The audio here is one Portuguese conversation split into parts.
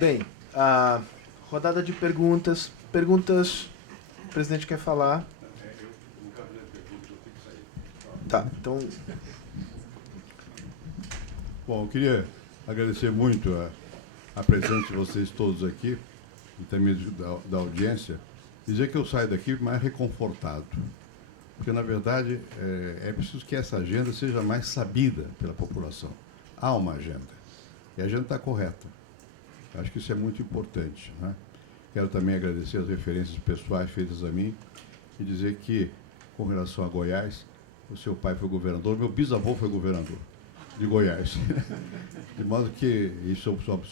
Bem, a rodada de perguntas. Perguntas, o presidente quer falar? Tá, então... Bom, eu queria agradecer muito a presença de vocês todos aqui, e também da audiência, dizer que eu saio daqui mais reconfortado, porque, na verdade, é preciso que essa agenda seja mais sabida pela população. Há uma agenda, e a agenda está correta. Acho que isso é muito importante, né? Quero também agradecer as referências pessoais feitas a mim e dizer que, com relação a Goiás, o seu pai foi governador, meu bisavô foi governador de Goiás. De modo que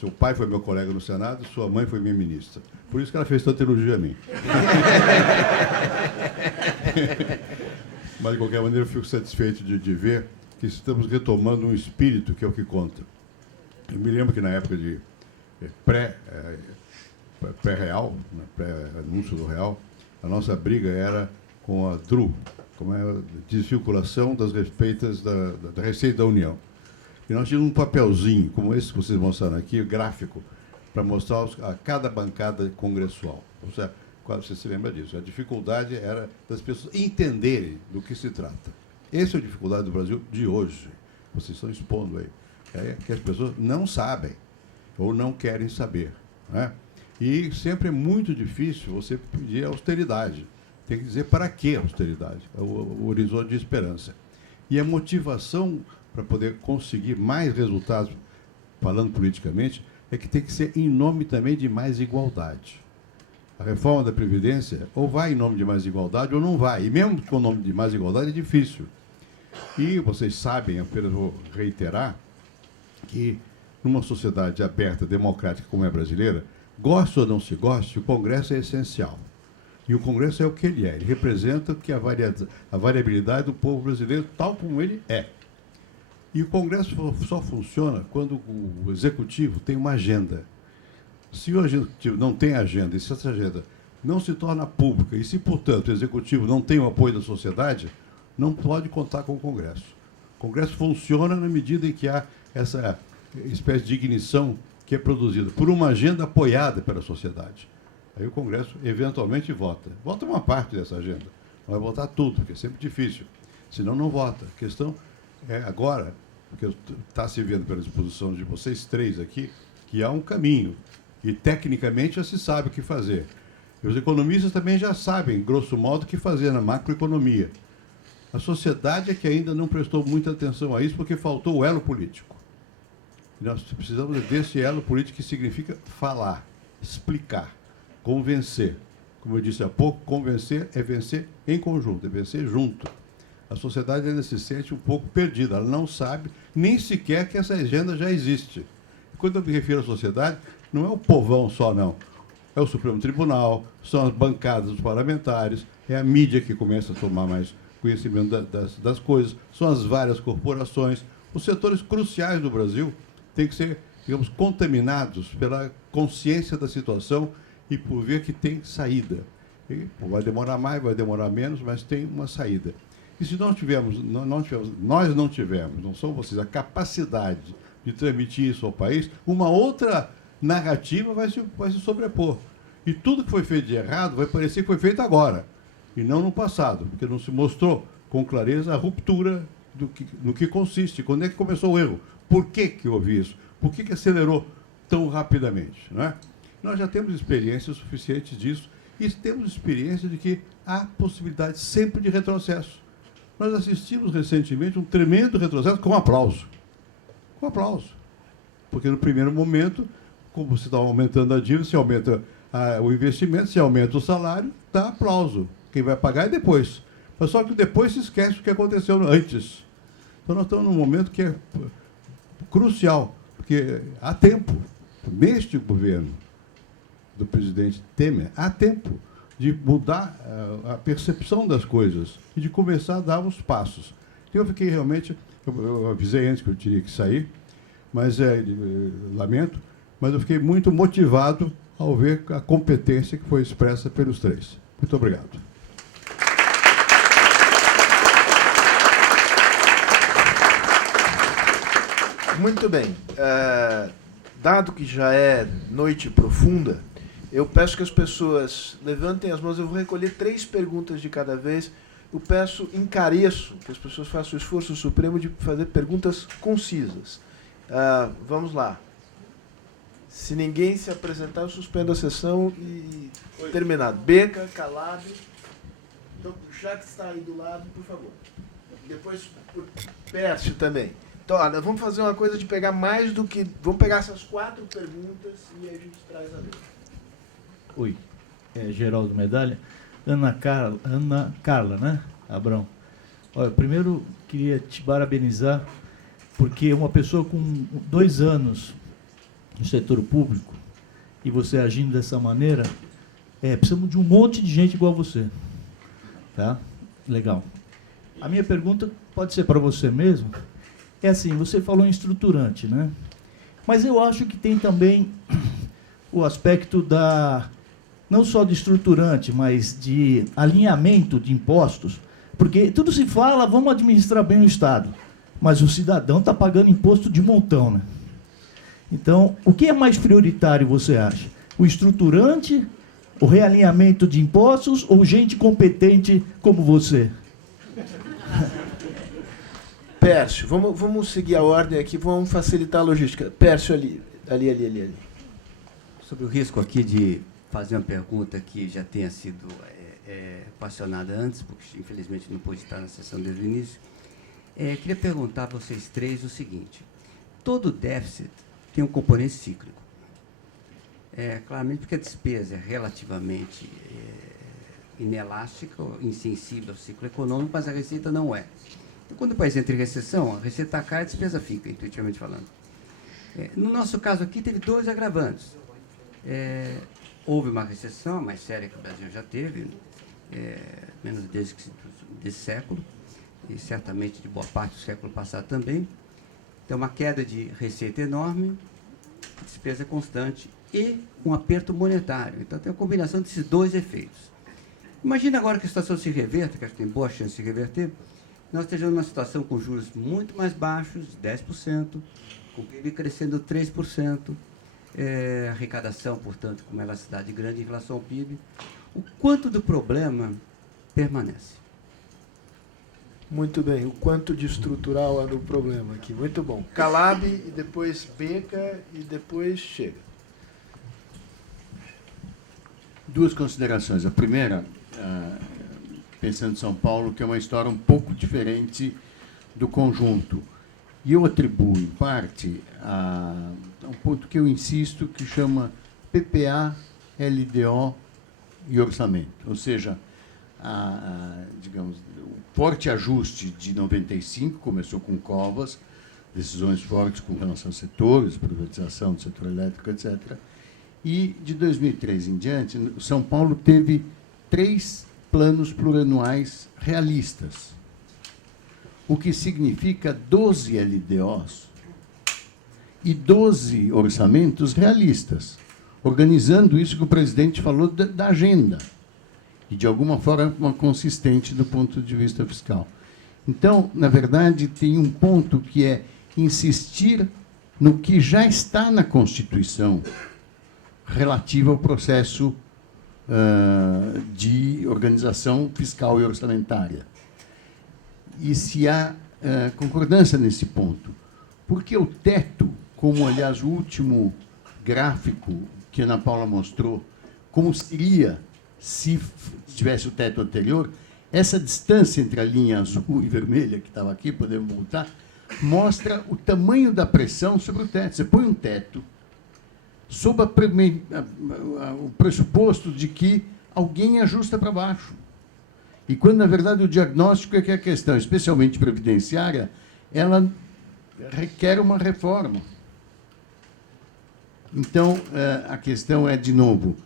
seu pai foi meu colega no Senado e sua mãe foi minha ministra. Por isso que ela fez tanta elogio a mim. Mas, de qualquer maneira, eu fico satisfeito de ver que estamos retomando um espírito que é o que conta. Eu me lembro que, na época de pré-real, pré-anúncio do real, a nossa briga era com a DRU, como é a desvinculação das receitas da Receita da União. E nós tínhamos um papelzinho, como esse que vocês mostraram aqui, gráfico, para mostrar a cada bancada congressual. Ou seja, você se lembra disso. A dificuldade era das pessoas entenderem do que se trata. Essa é a dificuldade do Brasil de hoje. Vocês estão expondo aí. É que as pessoas não sabem ou não querem saber, né? E sempre é muito difícil você pedir austeridade. Tem que dizer para que austeridade, o horizonte de esperança. E a motivação para poder conseguir mais resultados, falando politicamente, é que tem que ser em nome também de mais igualdade. A reforma da Previdência ou vai em nome de mais igualdade ou não vai. E mesmo com o nome de mais igualdade é difícil. E vocês sabem, apenas vou reiterar, que numa sociedade aberta, democrática como é a brasileira, goste ou não se goste, o Congresso é essencial. E o Congresso é o que ele é. Ele representa a variabilidade do povo brasileiro tal como ele é. E o Congresso só funciona quando o Executivo tem uma agenda. Se o Executivo não tem agenda, e se essa agenda não se torna pública, e se, portanto, o Executivo não tem o apoio da sociedade, não pode contar com o Congresso. O Congresso funciona na medida em que há essa espécie de ignição que é produzida por uma agenda apoiada pela sociedade. Aí o Congresso, eventualmente, vota. Vota uma parte dessa agenda. Não vai votar tudo, porque é sempre difícil. Senão, não vota. A questão é agora, porque está se vendo pela exposição de vocês três aqui, que há um caminho. E, tecnicamente, já se sabe o que fazer. E os economistas também já sabem, grosso modo, o que fazer na macroeconomia. A sociedade é que ainda não prestou muita atenção a isso, porque faltou o elo político. E nós precisamos desse elo político que significa falar, explicar, convencer. Como eu disse há pouco, convencer é vencer em conjunto, é vencer junto. A sociedade ainda se sente um pouco perdida, ela não sabe nem sequer que essa agenda já existe. Quando eu me refiro à sociedade, não é o povão só, não. É o Supremo Tribunal, são as bancadas dos parlamentares, é a mídia que começa a tomar mais conhecimento das coisas, são as várias corporações. Os setores cruciais do Brasil têm que ser, digamos, contaminados pela consciência da situação e por ver que tem saída. E, vai demorar mais, vai demorar menos, mas tem uma saída. E se nós não tivermos, não são vocês, a capacidade de transmitir isso ao país, uma outra narrativa vai se sobrepor. E tudo que foi feito de errado vai parecer que foi feito agora, e não no passado, porque não se mostrou com clareza a ruptura no que consiste, quando é que começou o erro, por que houve isso, por que acelerou tão rapidamente, não é? Nós já temos experiência suficiente disso, e temos experiência de que há possibilidade sempre de retrocesso. Nós assistimos recentemente um tremendo retrocesso com aplauso. Com aplauso. Porque no primeiro momento, como você está aumentando a dívida, se aumenta o investimento, se aumenta o salário, dá aplauso. Quem vai pagar é depois. Mas só que depois se esquece o que aconteceu antes. Então nós estamos num momento que é crucial, porque há tempo, neste governo do presidente Temer, há tempo de mudar a percepção das coisas e de começar a dar os passos. Eu fiquei realmente, eu avisei antes que eu teria que sair, mas lamento, mas eu fiquei muito motivado ao ver a competência que foi expressa pelos três. Muito obrigado. Muito bem. dado que já é noite profunda, eu peço que as pessoas levantem as mãos. Eu vou recolher 3 perguntas de cada vez. Eu peço, encareço, que as pessoas façam o esforço supremo de fazer perguntas concisas. Vamos lá. Se ninguém se apresentar, eu suspendo a sessão e terminado. Beca, Calab. Então, já que está aí do lado, por favor. Depois, Pércio também. Então, olha, vamos fazer uma coisa de pegar mais do que... Vamos pegar essas 4 perguntas e a gente traz a dele. Oi, Geraldo Medalha. Ana Carla, né? Abrão. Olha, primeiro queria te parabenizar, porque uma pessoa com 2 anos no setor público, e você agindo dessa maneira, precisamos de um monte de gente igual a você. Tá? Legal. A minha pergunta pode ser para você mesmo. É assim, você falou em estruturante, né? Mas eu acho que tem também o aspecto não só de estruturante, mas de alinhamento de impostos, porque tudo se fala, vamos administrar bem o Estado, mas o cidadão está pagando imposto de montão, né? Então, o que é mais prioritário, você acha? O estruturante, o realinhamento de impostos ou gente competente como você? Pércio, vamos seguir a ordem aqui, vamos facilitar a logística. Pércio, ali. Sobre o risco aqui de fazer uma pergunta que já tenha sido questionada antes, porque infelizmente não pude estar na sessão desde o início, queria perguntar a vocês 3 o seguinte: todo déficit tem um componente cíclico. Claramente porque a despesa é relativamente inelástica, insensível ao ciclo econômico, mas a receita não é. E quando o país entra em recessão, a receita cai, a despesa fica, intuitivamente falando. No nosso caso aqui, teve 2 agravantes. Houve uma recessão mais séria que o Brasil já teve, menos desse século, e certamente de boa parte do século passado também. Então, uma queda de receita enorme, despesa constante e um aperto monetário. Então, tem uma combinação desses 2 efeitos. Imagina agora que a situação se reverta, que acho que tem boa chance de se reverter, nós estejamos numa situação com juros muito mais baixos, 10%, com o PIB crescendo 3%, arrecadação, portanto, com uma elasticidade grande em relação ao PIB. O quanto do problema permanece? Muito bem, o quanto de estrutural há no problema aqui. Muito bom. Calab, e depois Beca, e depois Chega. 2 considerações. A primeira, pensando em São Paulo, que é uma história um pouco diferente do conjunto. E eu atribuo, em parte, a um ponto que eu insisto, que chama PPA, LDO e orçamento. Ou seja, digamos, o forte ajuste de 95 começou com Covas, decisões fortes com relação aos setores, privatização do setor elétrico, etc. E, de 2003 em diante, São Paulo teve 3 planos plurianuais realistas, o que significa 12 LDOs e 12 orçamentos realistas, organizando isso que o presidente falou da agenda, e, de alguma forma, consistente do ponto de vista fiscal. Então, na verdade, tem um ponto que é insistir no que já está na Constituição relativo ao processo de organização fiscal e orçamentária. E se há concordância nesse ponto. Porque o teto, como, aliás, o último gráfico que a Ana Paula mostrou, como seria se tivesse o teto anterior, essa distância entre a linha azul e vermelha, que estava aqui, podemos voltar, mostra o tamanho da pressão sobre o teto. Você põe um teto sob o pressuposto de que alguém ajusta para baixo. E quando, na verdade, o diagnóstico é que a questão, especialmente previdenciária, ela requer uma reforma. Então, a questão é, de novo,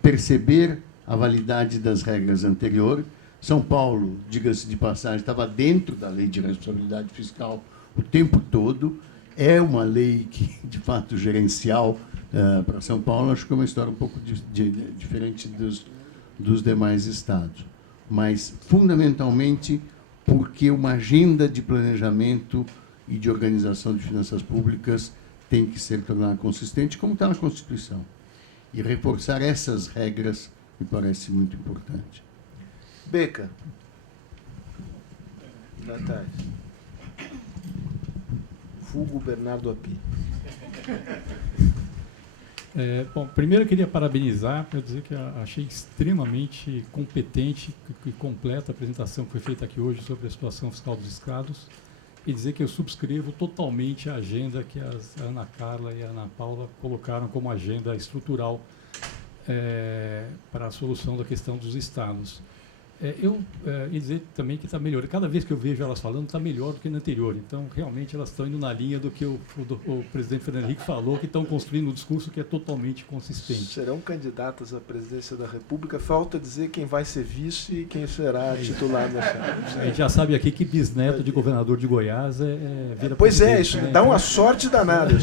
perceber a validade das regras anteriores. São Paulo, diga-se de passagem, estava dentro da lei de responsabilidade fiscal o tempo todo. É uma lei que, de fato, gerencial para São Paulo. Acho que é uma história um pouco diferente dos demais estados. Mas, fundamentalmente, porque uma agenda de planejamento e de organização de finanças públicas tem que ser tornada consistente, como está na Constituição. E reforçar essas regras me parece muito importante. Beca. Natália. Vulgo Bernardo Api. Bom, primeiro eu queria parabenizar, para dizer que achei extremamente competente e completa a apresentação que foi feita aqui hoje sobre a situação fiscal dos estados, e dizer que eu subscrevo totalmente a agenda que a Ana Carla e a Ana Paula colocaram como agenda estrutural para a solução da questão dos estados. Eu ia dizer também que está melhor. Cada vez que eu vejo elas falando, está melhor do que na anterior. Então, realmente, elas estão indo na linha do que o presidente Fernando Henrique falou, que estão construindo um discurso que é totalmente consistente. Serão candidatas à presidência da República. Falta dizer quem vai ser vice e quem será titular da chapa. A gente já sabe aqui que bisneto de governador de Goiás vira Pois é, presidente, isso né? dá uma sorte danada.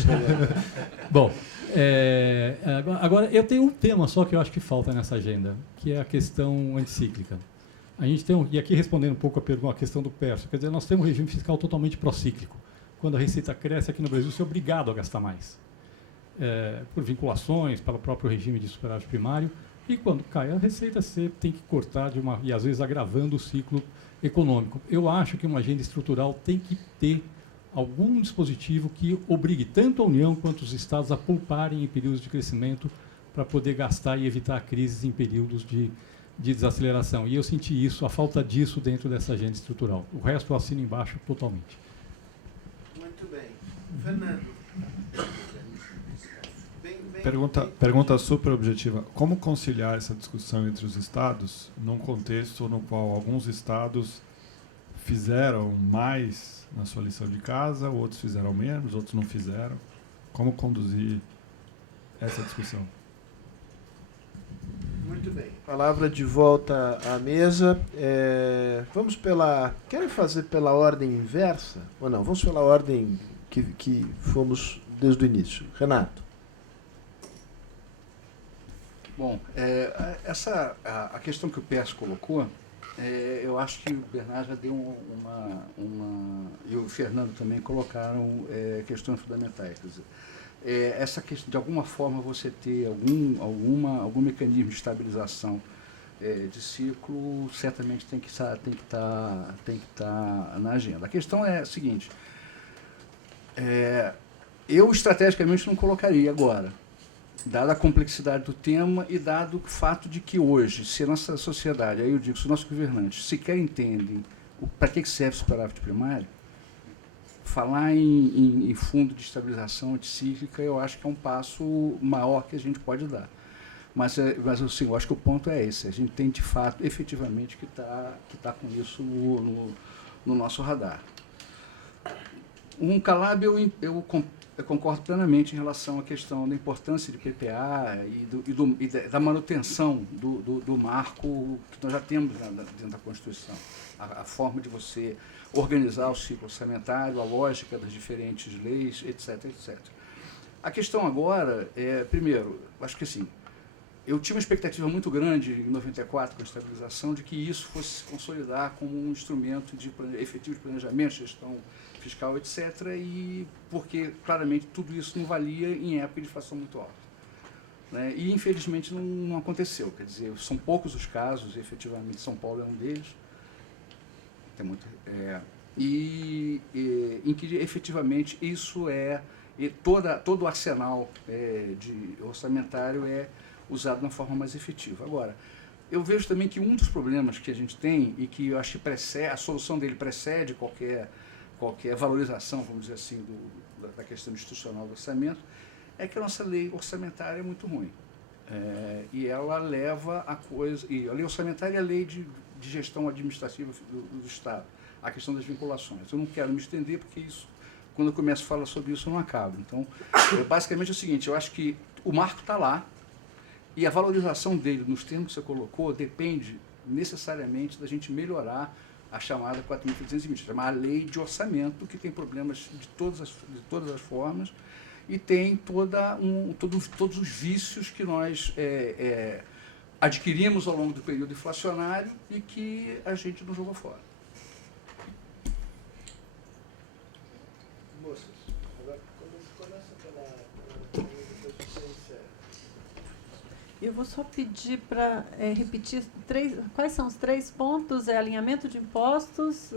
Bom, agora eu tenho um tema só que eu acho que falta nessa agenda, que é a questão anticíclica. A gente tem, e aqui respondendo um pouco a questão do PERSO, quer dizer, nós temos um regime fiscal totalmente procíclico. Quando a receita cresce aqui no Brasil, você é obrigado a gastar mais, por vinculações, pelo próprio regime de superávit primário, e quando cai a receita, você tem que cortar e às vezes agravando o ciclo econômico. Eu acho que uma agenda estrutural tem que ter algum dispositivo que obrigue tanto a União quanto os estados a pouparem em períodos de crescimento para poder gastar e evitar crises em períodos de desaceleração. E eu senti isso, a falta disso dentro dessa agenda estrutural. O resto eu assino embaixo totalmente. Muito bem. Fernando. Pergunta super objetiva. Como conciliar essa discussão entre os estados num contexto no qual alguns estados fizeram mais na sua lição de casa, outros fizeram menos, outros não fizeram? Como conduzir essa discussão? Muito bem. Palavra de volta à mesa. Vamos pela... Querem fazer pela ordem inversa? Ou não? Vamos pela ordem que fomos desde o início. Renato. Bom, a questão que o Pércio colocou, eu acho que o Bernardo já deu e o Fernando também colocaram questões fundamentais. Quer dizer, essa questão, de alguma forma, você ter algum mecanismo de estabilização de ciclo, certamente tem que estar na agenda. A questão é a seguinte, eu estrategicamente não colocaria agora, dada a complexidade do tema e dado o fato de que hoje, se a nossa sociedade, aí eu digo, se os nossos governantes sequer entendem para que serve o superávit primário, falar em fundo de estabilização anticíclica, eu acho que é um passo maior que a gente pode dar. Mas assim, eu acho que o ponto é esse, a gente tem, de fato, efetivamente, que tá com isso no nosso radar. Calab, eu concordo plenamente em relação à questão da importância de PPA e da manutenção do marco que nós já temos dentro da Constituição. A forma de você organizar o ciclo orçamentário, a lógica das diferentes leis, etc, etc. A questão agora primeiro, acho que assim, eu tinha uma expectativa muito grande em 94 com a estabilização de que isso fosse se consolidar como um instrumento efetivo de planejamento, gestão fiscal, etc. E porque, claramente, tudo isso não valia em época de inflação muito alta. Né? E, infelizmente, não aconteceu. Quer dizer, são poucos os casos, e, efetivamente, São Paulo é um deles. Tem muito, em que, efetivamente, isso todo o arsenal orçamentário é usado de uma forma mais efetiva. Agora, eu vejo também que um dos problemas que a gente tem, e que eu acho que a solução dele precede qualquer valorização, vamos dizer assim, da questão institucional do orçamento, é que a nossa lei orçamentária é muito ruim. E ela leva a coisa... E a lei orçamentária é a lei de gestão administrativa do Estado, a questão das vinculações. Eu não quero me estender, porque isso, quando eu começo a falar sobre isso, eu não acabo. Então, basicamente é o seguinte, eu acho que o marco está lá, e a valorização dele, nos termos que você colocou, depende necessariamente da gente melhorar a chamada 4.320, chamada lei de orçamento, que tem problemas de todas as formas e tem todos os vícios que nós adquirimos ao longo do período inflacionário e que a gente não jogou fora. Moças, Agora, começa pela eficiência. Eu vou só pedir para repetir quais são os 3 pontos: alinhamento de impostos,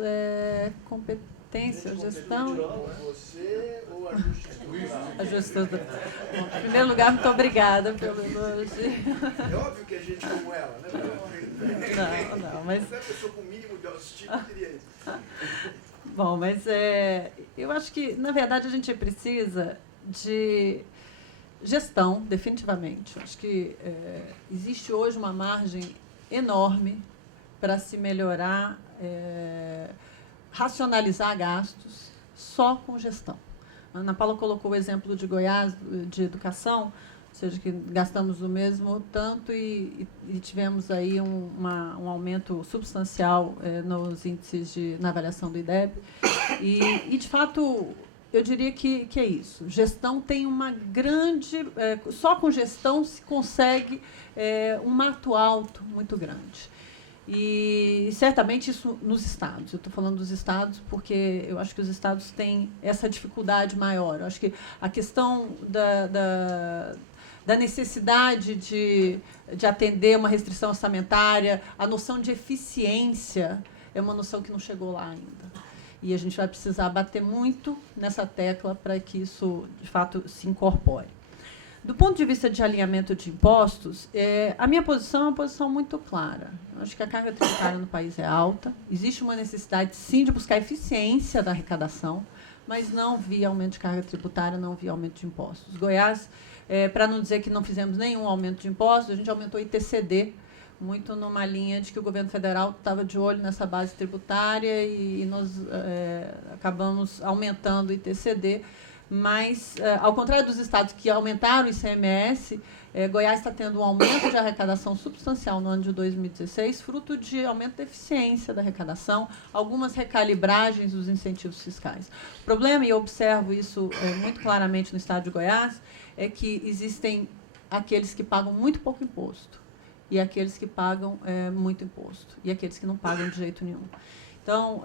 competência, gestão. Você ou ajuste estrutural? Ajuste estrutural. Bom, em primeiro lugar, muito obrigada pelo elogio. É óbvio que a gente como ela, né? Não, mas... Qualquer pessoa com o mínimo de autoestima teria isso. Bom, mas eu acho que, na verdade, a gente precisa de gestão, definitivamente. Acho que existe hoje uma margem enorme para se melhorar, racionalizar gastos só com gestão. A Ana Paula colocou o exemplo de Goiás, de educação, ou seja, que gastamos o mesmo tanto e tivemos aí um aumento substancial nos índices na avaliação do IDEB. E, de fato, eu diria que é isso. Gestão tem uma grande... só com gestão se consegue um mato alto muito grande. E, certamente, isso nos estados. Eu estou falando dos estados porque eu acho que os estados têm essa dificuldade maior. Eu acho que a questão da necessidade de atender uma restrição orçamentária, a noção de eficiência é uma noção que não chegou lá ainda. E a gente vai precisar bater muito nessa tecla para que isso, de fato, se incorpore. Do ponto de vista de alinhamento de impostos, a minha posição é uma posição muito clara. Eu acho que a carga tributária no país é alta. Existe uma necessidade, sim, de buscar eficiência da arrecadação, mas não via aumento de carga tributária, não via aumento de impostos. Goiás, para não dizer que não fizemos nenhum aumento de impostos, a gente aumentou o ITCD, muito numa linha de que o governo federal estava de olho nessa base tributária e nós acabamos aumentando o ITCD. Mas, ao contrário dos estados que aumentaram o ICMS, Goiás está tendo um aumento de arrecadação substancial no ano de 2016, fruto de aumento da eficiência da arrecadação, algumas recalibragens dos incentivos fiscais. O problema, e eu observo isso muito claramente no estado de Goiás, é que existem aqueles que pagam muito pouco imposto e aqueles que pagam muito imposto e aqueles que não pagam de jeito nenhum. Então,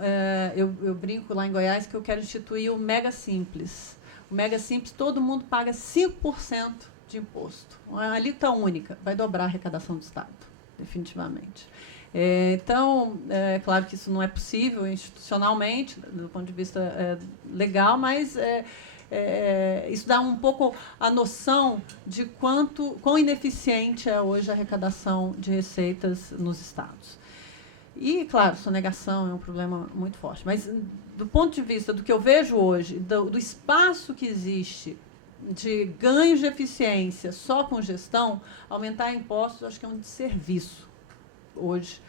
eu brinco lá em Goiás que eu quero instituir o Mega Simples. O Mega Simples, todo mundo paga 5% de imposto. Uma alíquota única, vai dobrar a arrecadação do Estado, definitivamente. Então, é claro que isso não é possível institucionalmente, do ponto de vista legal, mas isso dá um pouco a noção de quão ineficiente é hoje a arrecadação de receitas nos Estados. E, claro, sonegação é um problema muito forte. Mas, do ponto de vista do que eu vejo hoje, do espaço que existe de ganhos de eficiência só com gestão, aumentar impostos, acho que é um desserviço hoje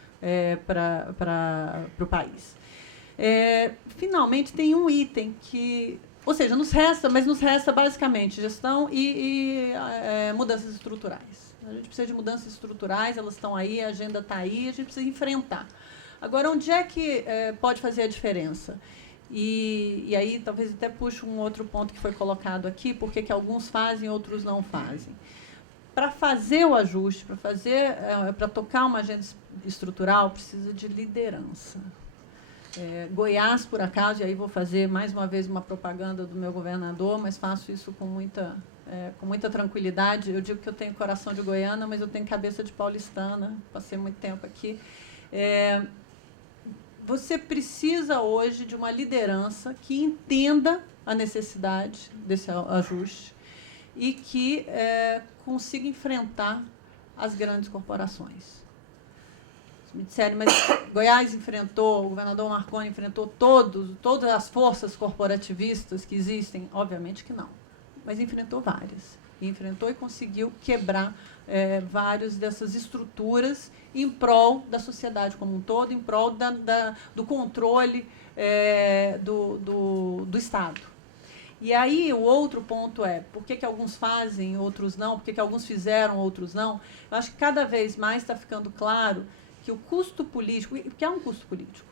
para o país. Finalmente, tem um item que... Ou seja, nos resta basicamente gestão e mudanças estruturais. A gente precisa de mudanças estruturais, elas estão aí, a agenda está aí, a gente precisa enfrentar. Agora, onde é que pode fazer a diferença? E aí, talvez até puxe um outro ponto que foi colocado aqui, porque que alguns fazem, outros não fazem. Para fazer o ajuste, para tocar uma agenda estrutural, precisa de liderança. Goiás, por acaso, e aí vou fazer mais uma vez uma propaganda do meu governador, mas faço isso com muita tranquilidade. Eu digo que eu tenho coração de goiana, mas eu tenho cabeça de paulistana, passei muito tempo aqui. Você precisa hoje de uma liderança que entenda a necessidade desse ajuste e que consiga enfrentar as grandes corporações. Me disseram, mas Goiás enfrentou, o governador Marconi enfrentou todas as forças corporativistas que existem? Obviamente que não, mas enfrentou várias. E enfrentou e conseguiu quebrar várias dessas estruturas em prol da sociedade como um todo, em prol do controle do Estado. E aí o outro ponto por que alguns fazem, outros não, por que alguns fizeram, outros não. Eu acho que cada vez mais está ficando claro que o custo político, porque é um custo político,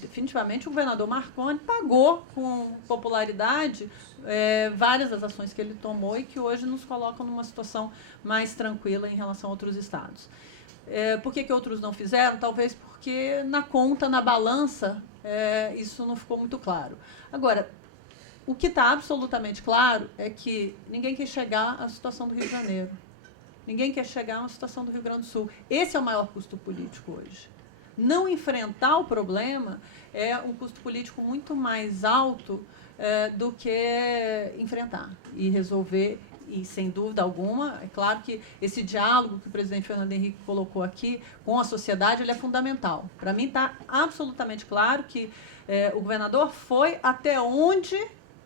definitivamente o governador Marconi pagou com popularidade várias das ações que ele tomou e que hoje nos colocam numa situação mais tranquila em relação a outros estados. Por que outros não fizeram? Talvez porque na conta, na balança, isso não ficou muito claro. Agora, O que está absolutamente claro é que ninguém quer chegar à situação do Rio de Janeiro. Ninguém quer chegar a uma situação do Rio Grande do Sul. Esse é o maior custo político hoje. Não enfrentar o problema é um custo político muito mais alto do que enfrentar e resolver. E, sem dúvida alguma, é claro que esse diálogo que o presidente Fernando Henrique colocou aqui com a sociedade, ele é fundamental. Para mim, está absolutamente claro que o governador foi até onde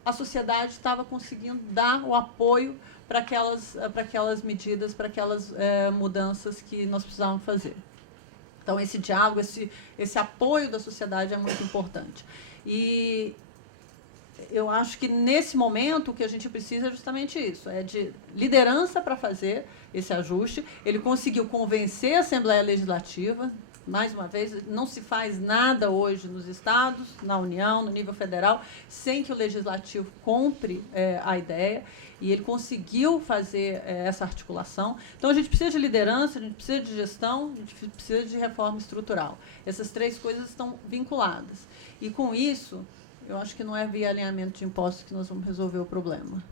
a sociedade estava conseguindo dar o apoio para aquelas medidas, para aquelas mudanças que nós precisávamos fazer. Então, esse diálogo, esse apoio da sociedade é muito importante. E eu acho que, nesse momento, o que a gente precisa é justamente isso, é de liderança para fazer esse ajuste. Ele conseguiu convencer a Assembleia Legislativa. Mais uma vez, não se faz nada hoje nos estados, na União, no nível federal, sem que o Legislativo compre a ideia. E ele conseguiu fazer essa articulação. Então, a gente precisa de liderança, a gente precisa de gestão, a gente precisa de reforma estrutural. Essas três coisas estão vinculadas. E, com isso, eu acho que não é via alinhamento de impostos que nós vamos resolver o problema.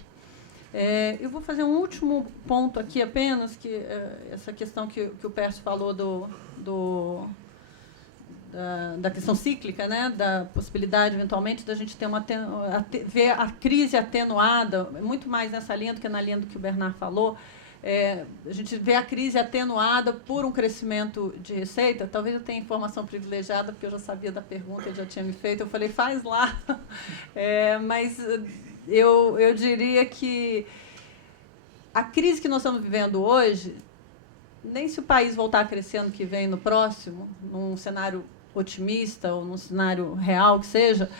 Eu vou fazer um último ponto aqui apenas, que essa questão que o Pércio falou da questão cíclica, né, da possibilidade, eventualmente, da gente ter ver a crise atenuada, muito mais nessa linha do que na linha do que o Bernard falou. A gente vê a crise atenuada por um crescimento de receita. Talvez eu tenha informação privilegiada, porque eu já sabia da pergunta, ele já tinha me feito. Eu falei, faz lá. Mas eu diria que a crise que nós estamos vivendo hoje, nem se o país voltar a crescer ano que vem, no próximo, num cenário otimista ou num cenário real que seja,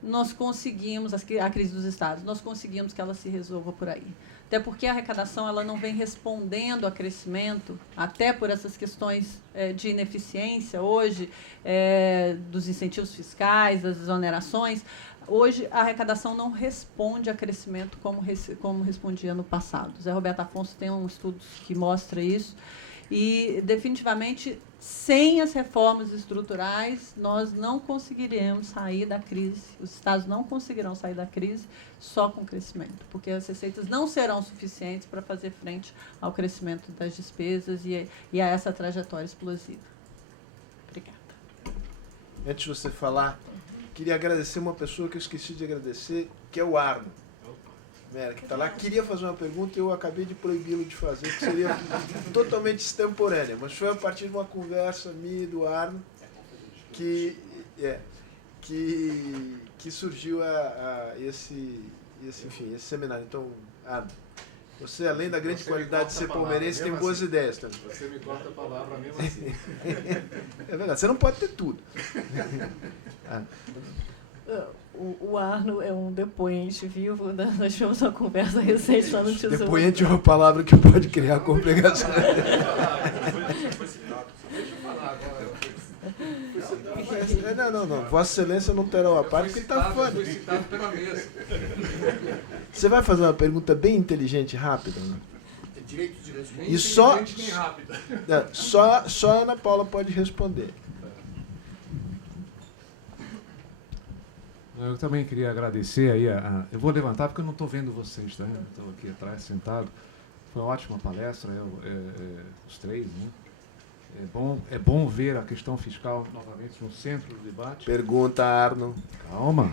nós conseguimos, a crise dos estados, nós conseguimos que ela se resolva por aí. Até porque a arrecadação ela não vem respondendo a crescimento, até por essas questões de ineficiência hoje, dos incentivos fiscais, das exonerações. Hoje, a arrecadação não responde a crescimento como respondia no passado. Zé Roberto Afonso tem um estudo que mostra isso. E, definitivamente, sem as reformas estruturais, nós não conseguiremos sair da crise, os estados não conseguirão sair da crise só com crescimento, porque as receitas não serão suficientes para fazer frente ao crescimento das despesas e a essa trajetória explosiva. Obrigada. Antes de você falar, queria agradecer uma pessoa que eu esqueci de agradecer, que é o Arno. Que está lá, queria fazer uma pergunta e eu acabei de proibi-lo de fazer, que seria totalmente extemporânea, mas foi a partir de uma conversa minha e do Arno que surgiu esse seminário. Então, Arno, você, além da grande qualidade de ser palmeirense, tem boas ideias também. Você me corta a palavra mesmo assim. É verdade, você não pode ter tudo. O Arno é um depoente vivo. Nós tivemos uma conversa recente lá no Tesouro. Depoente é uma palavra que pode criar complicações. Não. Vossa Excelência não terá uma parte, porque está fora. Foi citado pela mesa. Você vai fazer uma pergunta bem inteligente e rápida? Né? Direito de responder. E só a Ana Paula pode responder. Eu também queria agradecer aí eu vou levantar porque eu não estou vendo vocês, tá? Estou aqui atrás sentado. Foi uma ótima palestra, os três, né? É bom ver a questão fiscal novamente no centro do debate. Pergunta, Arno. Calma.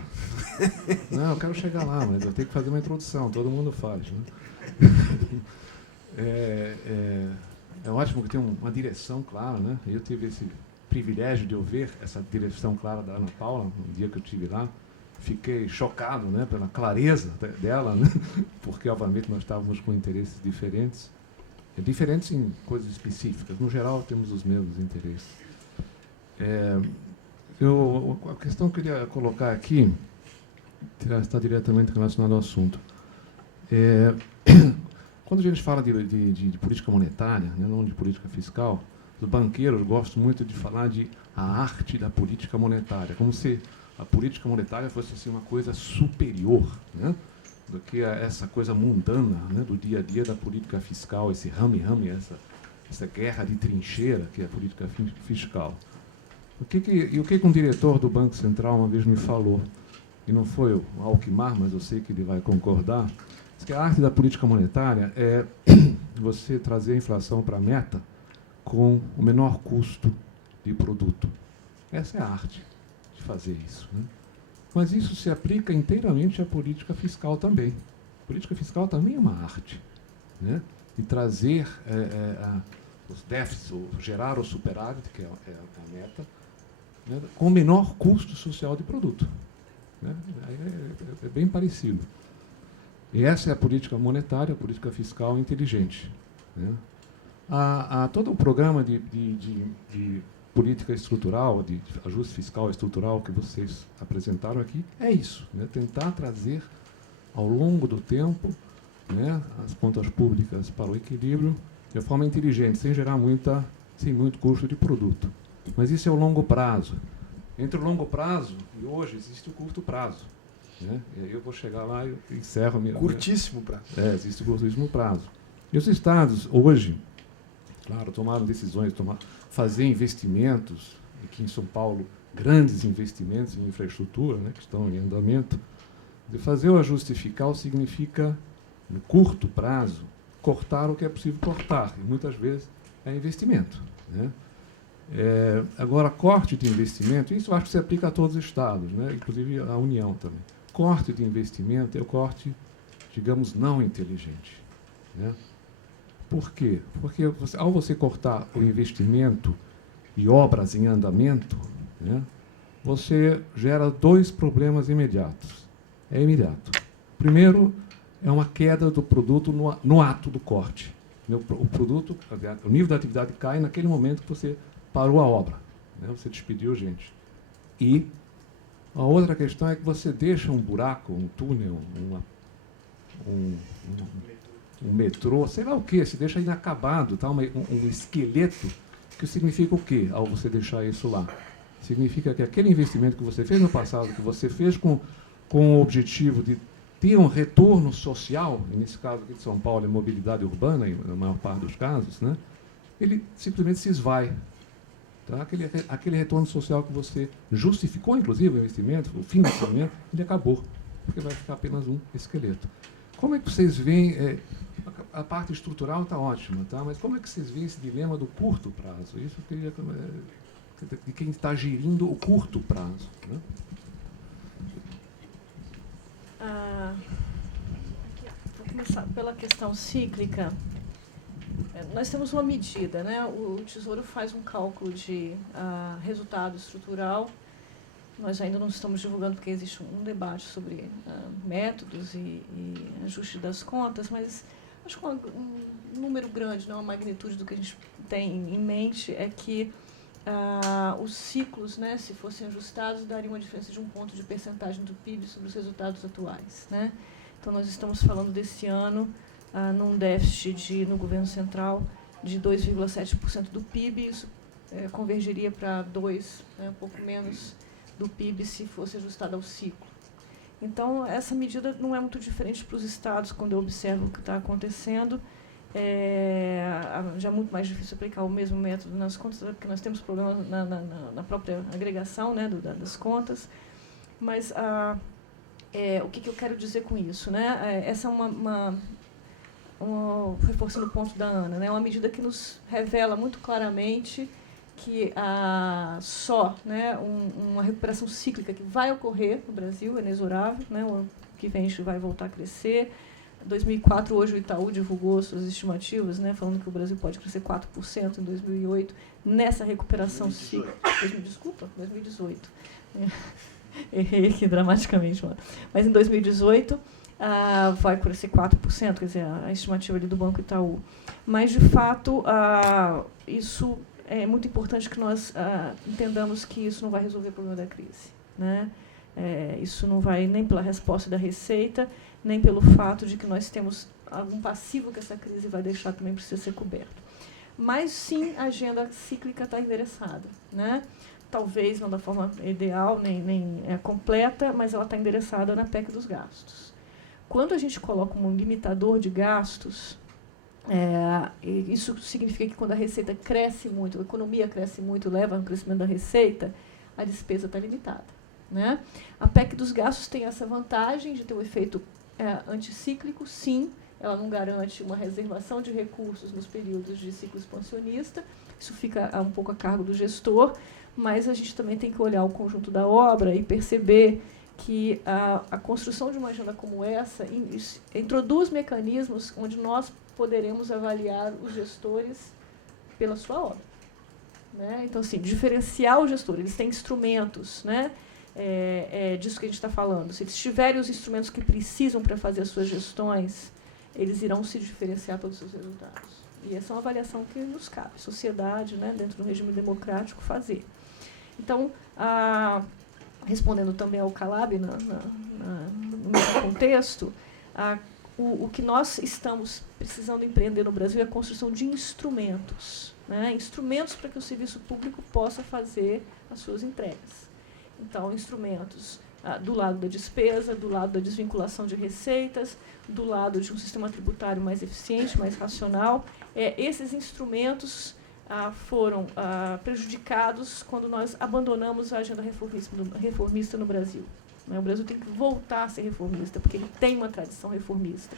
Não, eu quero chegar lá, mas eu tenho que fazer uma introdução, todo mundo faz, né? É ótimo que tem uma direção clara, né? Eu tive esse privilégio de ouvir essa direção clara da Ana Paula no dia que eu estive lá. Fiquei chocado, né, pela clareza dela, né, porque, obviamente, nós estávamos com interesses diferentes. Diferentes em coisas específicas. No geral, temos os mesmos interesses. A questão que eu queria colocar aqui está diretamente relacionada ao assunto. Quando a gente fala de política monetária, né, não de política fiscal, os banqueiros gostam muito de falar de a arte da política monetária, como se a política monetária fosse assim, uma coisa superior, né, do que essa coisa mundana, né, do dia a dia da política fiscal, esse rame-rame, essa guerra de trincheira que é a política fiscal. O que um diretor do Banco Central uma vez me falou? e não foi o Alckmin, mas eu sei que ele vai concordar, diz que a arte da política monetária é você trazer a inflação para a meta com o menor custo de produto. Essa é a arte de fazer isso, né? Mas isso se aplica inteiramente à política fiscal também. A política fiscal também é uma arte, né? E trazer os déficits, ou gerar o superávit, que é a meta, né? Com o menor custo social de produto, né? É bem parecido. E essa é a política monetária, a política fiscal inteligente, né? Todo o programa de política estrutural, de ajuste fiscal estrutural que vocês apresentaram aqui, é isso, né? Tentar trazer ao longo do tempo, né, as contas públicas para o equilíbrio de forma inteligente, sem muito custo de produto. Mas isso é o longo prazo. Entre o longo prazo e hoje existe o curto prazo, né? E aí eu vou chegar lá e encerro a minha... Curtíssimo prazo. Existe o curtíssimo prazo. E os estados, hoje, claro, tomaram decisões, fazer investimentos, aqui em São Paulo, grandes investimentos em infraestrutura, né, que estão em andamento. De fazer o ajuste fiscal significa, no curto prazo, cortar o que é possível cortar, e muitas vezes é investimento, né? Agora, corte de investimento, isso eu acho que se aplica a todos os estados, né, inclusive a União também. Corte de investimento é o corte, digamos, não inteligente, né? Por quê? Porque ao você cortar o investimento e obras em andamento, né, você gera dois problemas imediatos. É imediato. Primeiro, é uma queda do produto no ato do corte. O produto, o nível da atividade cai naquele momento que você parou a obra, né, você despediu gente. E a outra questão é que você deixa um buraco, um túnel, um metrô, sei lá o quê, se deixa inacabado, tá? um esqueleto, que significa o quê ao você deixar isso lá? Significa que aquele investimento que você fez no passado, que você fez com o objetivo de ter um retorno social, e nesse caso aqui de São Paulo é mobilidade urbana, na maior parte dos casos, né? Ele simplesmente se esvai. Tá? Aquele retorno social que você justificou, inclusive, o investimento, o financiamento, ele acabou, porque vai ficar apenas um esqueleto. Como é que vocês veem, a parte estrutural está ótima, tá? Mas como é que vocês veem esse dilema do curto prazo? Isso eu queria, de quem está gerindo o curto prazo, né? Vou começar pela questão cíclica. Nós temos uma medida, né? O Tesouro faz um cálculo de resultado estrutural. Nós ainda não estamos divulgando porque existe um debate sobre métodos e ajuste das contas, mas acho que um número grande, não, uma magnitude do que a gente tem em mente é que os ciclos, né, se fossem ajustados, dariam uma diferença de 1 ponto de percentagem do PIB sobre os resultados atuais, né? Então, nós estamos falando desse ano num déficit no governo central de 2,7% do PIB, isso convergiria para 2, né, um pouco menos do PIB se fosse ajustado ao ciclo. Então, essa medida não é muito diferente para os estados, quando eu observo o que está acontecendo. Já é muito mais difícil aplicar o mesmo método nas contas, porque nós temos problemas na própria agregação, né, das contas. Mas o que eu quero dizer com isso, né? Essa é reforçando o ponto da Ana, né, uma medida que nos revela muito claramente que né, uma recuperação cíclica que vai ocorrer no Brasil, é inexorável, né, o ano que vem a gente vai voltar a crescer. Em 2004, hoje o Itaú divulgou suas estimativas, né, falando que o Brasil pode crescer 4% em 2008, nessa recuperação cíclica. 2018. Errei aqui dramaticamente. Mas em 2018 vai crescer 4%, quer dizer, a estimativa ali do Banco Itaú. Mas, de fato, isso é muito importante que nós entendamos que isso não vai resolver o problema da crise, né? Isso não vai nem pela resposta da Receita, nem pelo fato de que nós temos algum passivo que essa crise vai deixar também precisa ser coberto. Mas, sim, a agenda cíclica está endereçada, né? Talvez não da forma ideal, nem completa, mas ela está endereçada na PEC dos gastos. Quando a gente coloca um limitador de gastos, isso significa que quando a receita cresce muito, a economia cresce muito, leva ao crescimento da receita, a despesa está limitada, né? A PEC dos gastos tem essa vantagem de ter um efeito anticíclico, sim. Ela não garante uma reservação de recursos nos períodos de ciclo expansionista. Isso fica um pouco a cargo do gestor, mas a gente também tem que olhar o conjunto da obra e perceber que a construção de uma agenda como essa introduz mecanismos onde nós poderemos avaliar os gestores pela sua obra, né? Então, assim, diferenciar o gestor. Eles têm instrumentos, né? Disso que a gente está falando. Se eles tiverem os instrumentos que precisam para fazer as suas gestões, eles irão se diferenciar pelos seus resultados. E essa é uma avaliação que nos cabe, sociedade, né, dentro do regime democrático, fazer. Então, respondendo também ao Calab, no mesmo contexto, o que nós estamos precisando empreender no Brasil é a construção de instrumentos, né, instrumentos para que o serviço público possa fazer as suas entregas. Então, instrumentos do lado da despesa, do lado da desvinculação de receitas, do lado de um sistema tributário mais eficiente, mais racional. Esses instrumentos foram prejudicados quando nós abandonamos a agenda reformista no Brasil. O Brasil tem que voltar a ser reformista, porque ele tem uma tradição reformista.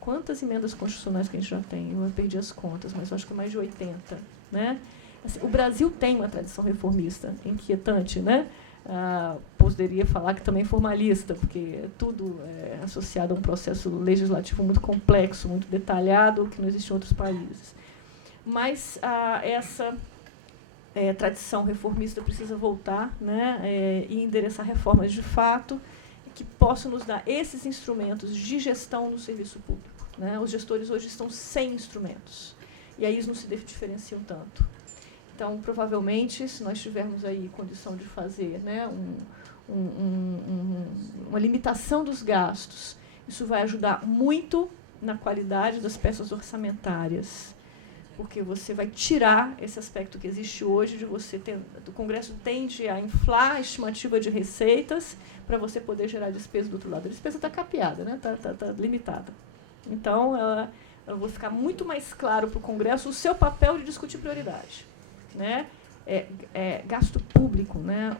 Quantas emendas constitucionais que a gente já tem? Eu perdi as contas, mas eu acho que mais de 80. Né? Assim, o Brasil tem uma tradição reformista, inquietante, né? Poderia falar que também formalista, porque tudo é associado a um processo legislativo muito complexo, muito detalhado, que não existe em outros países. Mas essa tradição reformista precisa voltar, né, e endereçar reformas de fato que possam nos dar esses instrumentos de gestão no serviço público. Né? Os gestores hoje estão sem instrumentos, e aí eles não se diferenciam tanto. Então, provavelmente, se nós tivermos aí condição de fazer, né, uma limitação dos gastos, isso vai ajudar muito na qualidade das peças orçamentárias, porque você vai tirar esse aspecto que existe hoje de você ter... O Congresso tende a inflar a estimativa de receitas para você poder gerar despesa do outro lado. A despesa está capeada, né, tá limitada. Então, ela vai ficar muito mais claro para o Congresso o seu papel de discutir prioridade. Né? Gasto público, né?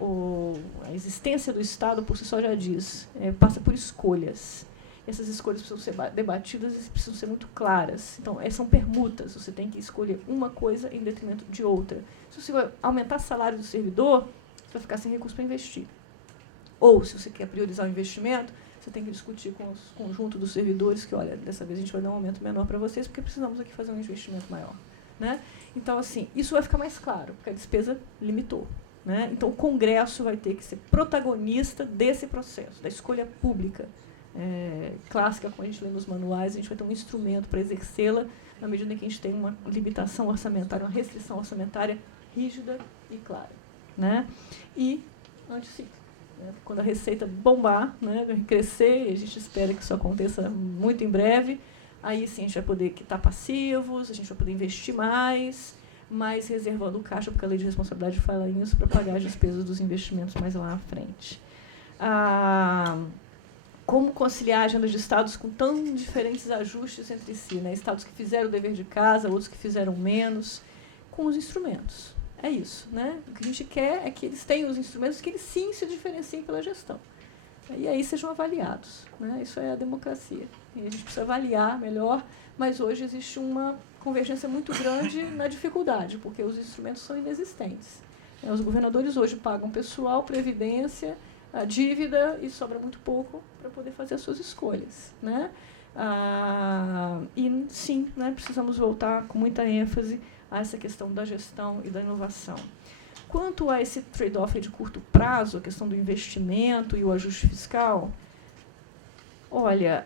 A existência do Estado por si só já diz, passa por escolhas. Essas escolhas precisam ser debatidas e precisam ser muito claras. Então, são permutas, você tem que escolher uma coisa em detrimento de outra. Se você vai aumentar o salário do servidor, você vai ficar sem recurso para investir. Ou, se você quer priorizar o investimento, você tem que discutir com o conjunto dos servidores que, olha, dessa vez a gente vai dar um aumento menor para vocês, porque precisamos aqui fazer um investimento maior. Né? Então, assim, isso vai ficar mais claro, porque a despesa limitou. Né? Então, o Congresso vai ter que ser protagonista desse processo, da escolha pública. Clássica, como a gente lê nos manuais, a gente vai ter um instrumento para exercê-la na medida em que a gente tem uma limitação orçamentária, uma restrição orçamentária rígida e clara. Né? E anticíclico. Né? Quando a receita bombar, né, crescer, e a gente espera que isso aconteça muito em breve, aí sim a gente vai poder quitar passivos, a gente vai poder investir mais reservando o caixa, porque a lei de responsabilidade fala isso, para pagar as despesas dos investimentos mais lá à frente. Como conciliar agendas de estados com tão diferentes ajustes entre si, né? Estados que fizeram o dever de casa, outros que fizeram menos, com os instrumentos. É isso. Né? O que a gente quer é que eles tenham os instrumentos que eles sim se diferenciem pela gestão. E aí sejam avaliados. Né? Isso é a democracia. E a gente precisa avaliar melhor, mas hoje existe uma convergência muito grande na dificuldade, porque os instrumentos são inexistentes. Os governadores hoje pagam pessoal, previdência, a dívida, e sobra muito pouco para poder fazer as suas escolhas. Né? E sim, né, precisamos voltar com muita ênfase a essa questão da gestão e da inovação. Quanto a esse trade-off de curto prazo, a questão do investimento e o ajuste fiscal, olha,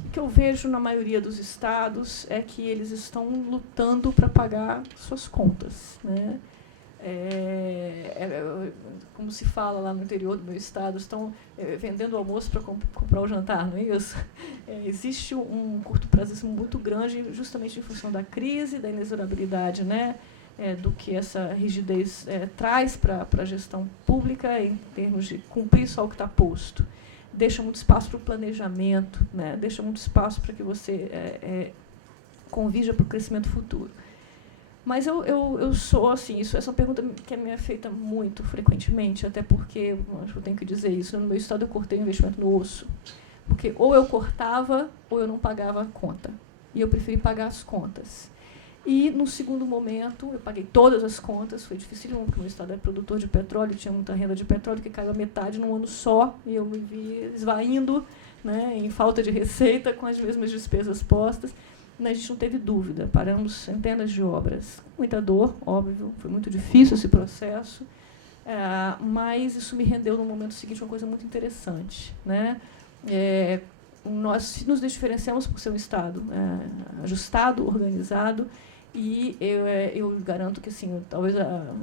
o que eu vejo na maioria dos estados é que eles estão lutando para pagar suas contas. Né? Como se fala lá no interior do meu estado, estão vendendo o almoço para comprar o jantar, não é isso? Existe um curto prazo muito grande, justamente em função da crise, da inexorabilidade, né? Do que essa rigidez traz para a gestão pública em termos de cumprir só o que está posto. Deixa muito espaço para o planejamento, né? Deixa muito espaço para que você convija para o crescimento futuro. Mas eu sou, assim, essa é uma pergunta que me é feita muito frequentemente, até porque, acho que eu tenho que dizer isso, no meu estado eu cortei o investimento no osso. Porque ou eu cortava ou eu não pagava a conta. E eu preferi pagar as contas. E, no segundo momento, eu paguei todas as contas, foi difícil, porque o meu estado é produtor de petróleo, tinha muita renda de petróleo, que caiu a metade num ano só, e eu me vi esvaindo, né, em falta de receita, com as mesmas despesas postas. Mas a gente não teve dúvida, paramos centenas de obras. Muita dor, óbvio, foi muito difícil esse processo, mas isso me rendeu, no momento seguinte, uma coisa muito interessante, né? Nós nos diferenciamos por ser um Estado ajustado, organizado, e eu garanto que, assim, talvez,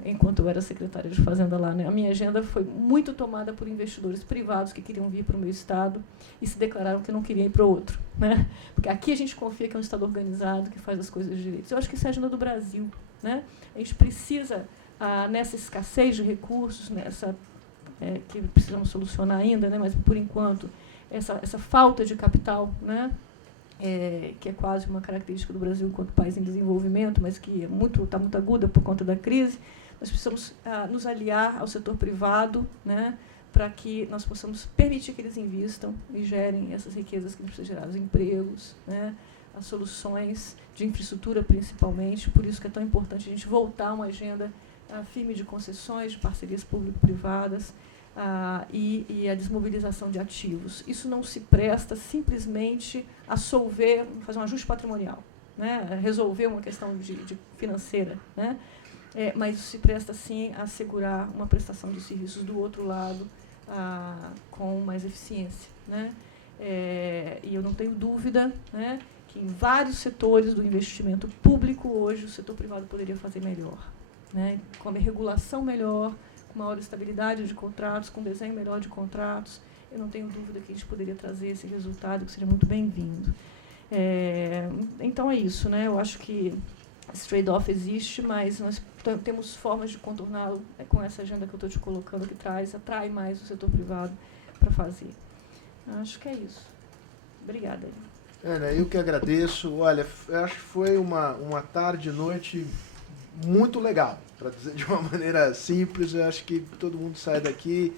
enquanto eu era secretária de Fazenda lá, né, a minha agenda foi muito tomada por investidores privados que queriam vir para o meu Estado e se declararam que não queriam ir para o outro, né? Porque aqui a gente confia que é um Estado organizado, que faz as coisas direito. Eu acho que isso é a agenda do Brasil, né? A gente precisa, nessa escassez de recursos, que precisamos solucionar ainda, né, mas, por enquanto, essa falta de capital, né, que é quase uma característica do Brasil enquanto país em desenvolvimento, mas que está muito aguda por conta da crise, nós precisamos nos aliar ao setor privado, né, para que nós possamos permitir que eles invistam e gerem essas riquezas que a gente precisa gerar, os empregos, né, as soluções de infraestrutura, principalmente. Por isso que é tão importante a gente voltar a uma agenda firme de concessões, de parcerias público-privadas, e a desmobilização de ativos. Isso não se presta simplesmente a solver, fazer um ajuste patrimonial, né, resolver uma questão de financeira, né, mas isso se presta, sim, a assegurar uma prestação de serviços do outro lado com mais eficiência, né. E eu não tenho dúvida, né, que em vários setores do investimento público hoje o setor privado poderia fazer melhor, né, com uma regulação melhor, com maior estabilidade de contratos, com um desenho melhor de contratos. Eu não tenho dúvida que a gente poderia trazer esse resultado, que seria muito bem-vindo. Então é isso, né? Eu acho que esse trade-off existe, mas nós temos formas de contorná-lo com essa agenda que eu estou te colocando, que atrai mais o setor privado para fazer. Acho que é isso. Obrigada. Ana, eu que agradeço. Olha, eu acho que foi uma tarde e noite muito legal, para dizer de uma maneira simples. Eu acho que todo mundo sai daqui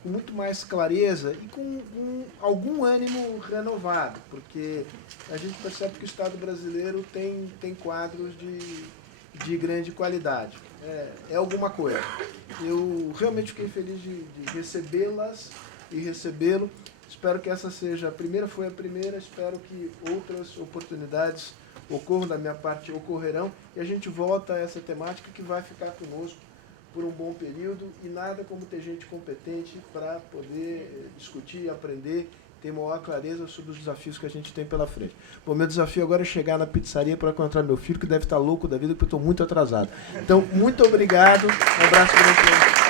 com muito mais clareza e com algum ânimo renovado, porque a gente percebe que o Estado brasileiro tem quadros de grande qualidade. É alguma coisa. Eu realmente fiquei feliz de recebê-las e recebê-lo. Espero que essa seja a primeira, foi a primeira, espero que outras oportunidades ocorram da minha parte, ocorrerão, e a gente volta a essa temática que vai ficar conosco por um bom período, e nada como ter gente competente para poder discutir, aprender, ter maior clareza sobre os desafios que a gente tem pela frente. Bom, meu desafio agora é chegar na pizzaria para encontrar meu filho, que deve estar louco da vida, porque eu estou muito atrasado. Então, muito obrigado, um abraço para você.